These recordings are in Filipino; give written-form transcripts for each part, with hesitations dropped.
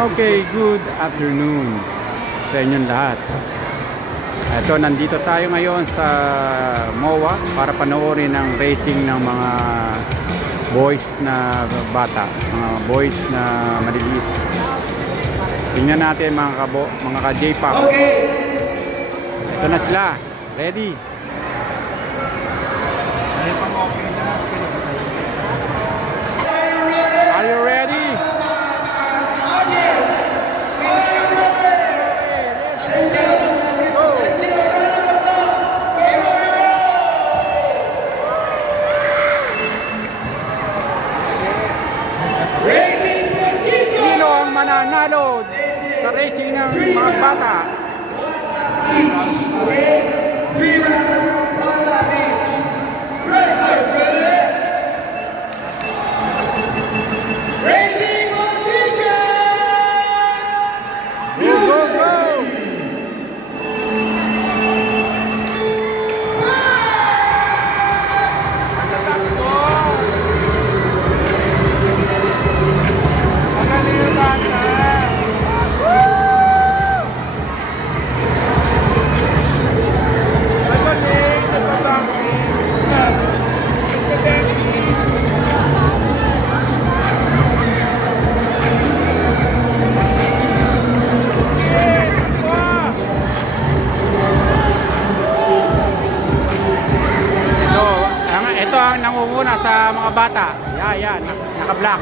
Okay, good afternoon sa inyong lahat. Ito, nandito tayo ngayon sa MOA para panoorin ang racing ng mga boys na bata, mga boys na maliliit. Tingnan natin mga ka-J-pop. Ito na sila. Ready? Are you ready? Sino ang mananalo sa racing ng mga bata? Ito ang nangunguna sa mga bata. Yan, naka-black.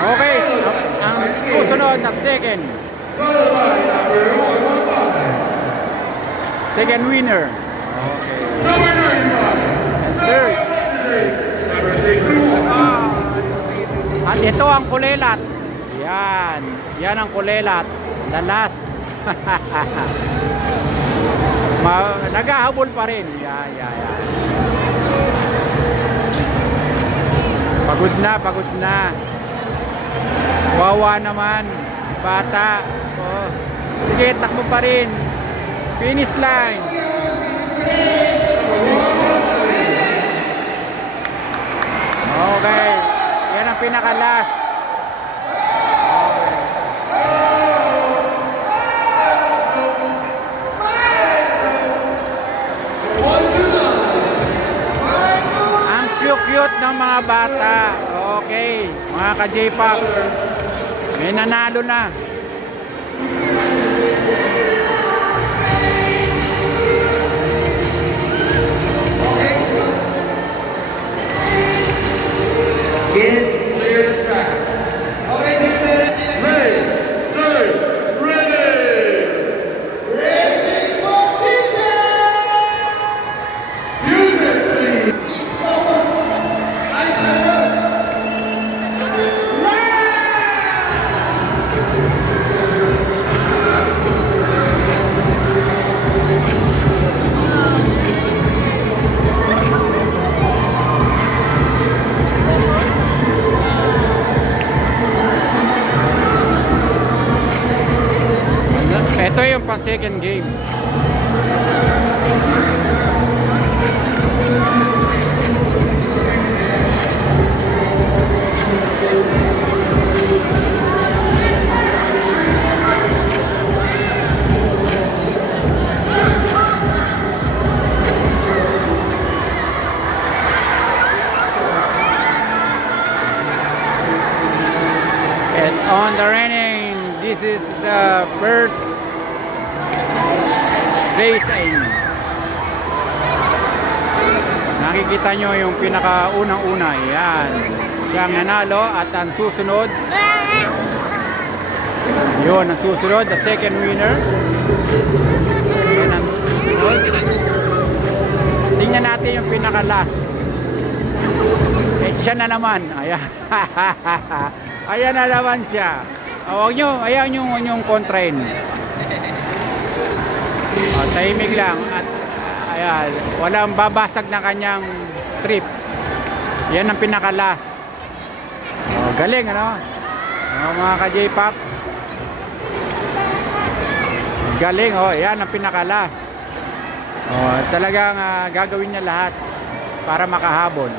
Okay, ang susunod na second winner. Third. At ito ang kulelat. Yan ang kulelat. The last. Naghahabol pa rin. Yan. Pagod na. Wawa naman. Bata. Oh. Sige, takbo pa rin. Finish line. Okay. Yan ang pinaka-last. Ang cute ng mga bata. Okay. Mga ka-J-pop. May nanalo na. Kids, clear the track. Okay, get ready. Ready. Racing position. Unit, please. Each focus. Nice and up. Ito yung pang second game. And on the running, this is the first racing. Nakikita nyo yung pinakaunang-una. Yan. Siyang nanalo at ang susunod. Yun, ang susunod. The second winner. Yan ang susunod. Tingnan natin yung pinaka-last. Eh, siya na naman. Ayan. Ayan na naman siya. Huwag nyo, ayaw nyo kontrain. Tahimik lang at ayan, walang babasag na kanyang trip. Yan ang pinaka-last. Oh, galing ano? Oh, mga ka-J-Pops. Galing oh, yan ang pinakalas. Oh, talagang gagawin niya lahat para makahabol.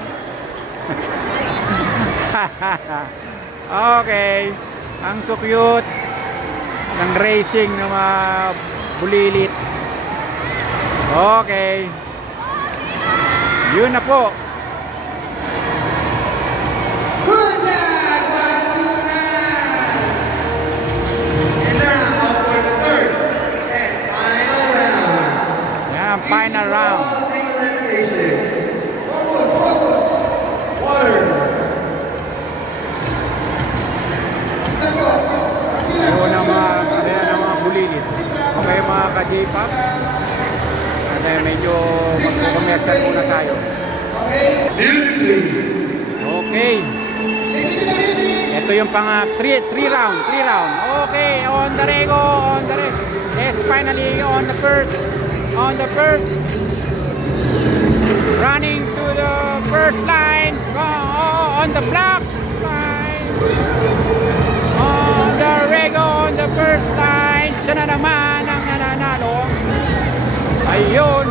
Okay. Ang cute ng racing ng mga bulilit. Okay. Yun na po. Good job, Fortuna! And now, for the third and final round. Yan, final round. All three elimination. Focus, focus. Water. Yun ang mga bulilit. Okay mga ka-J-Pops. At medyo mag-commercial muna tayo. Okay? Music, please. Okay. Listen to the music. Ito yung pang 3 round. Okay, on the rego. Yes, finally on the first. Running to the first line. On the block side. On the rego, on the first line. Siya na naman ang nananalo. Ayun.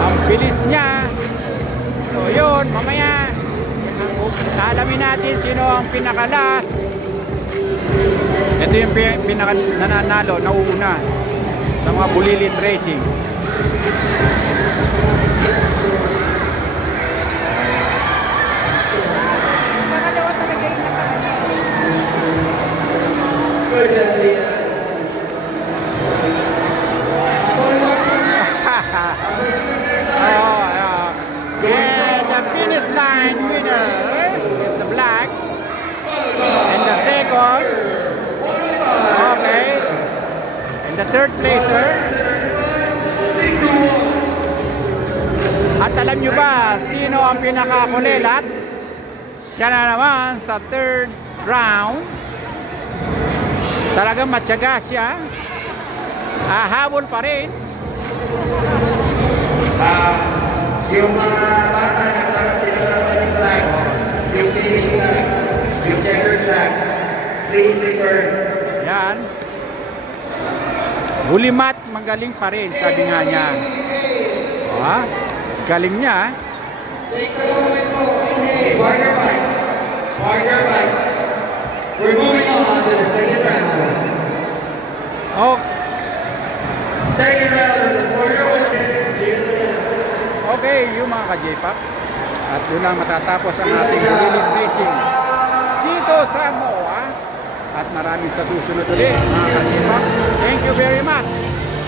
Ang bilis niya. So yun, mamaya alamin natin sino ang pinakalas. Ito yung nananalo, nauuna sa mga bulilit racing. Good job, Lina. And the finish line winner is the black. And the second, okay. And the third placer. At alam nyo ba sino ang pinakakulilat? Siya na naman sa third round. Talagang matyaga siya. Habol pa rin. Yung mga bata na pinaglaban yung flag, yung finish flag, yung checkered flag, please return. Yan. Bulimat, magaling pa rin, sabi nga niya. Galing niya. Take a moment po. Inhale. Park your bikes. Park your bikes. We're moving on to the second round. Oh, Second round for your winner. okay, yung mga ka-J-Pops. At yun lang matatapos ang ating bulilit racing dito sa MOA. At maraming sa susunod ulit mga ka-J-Pops. Thank you very much.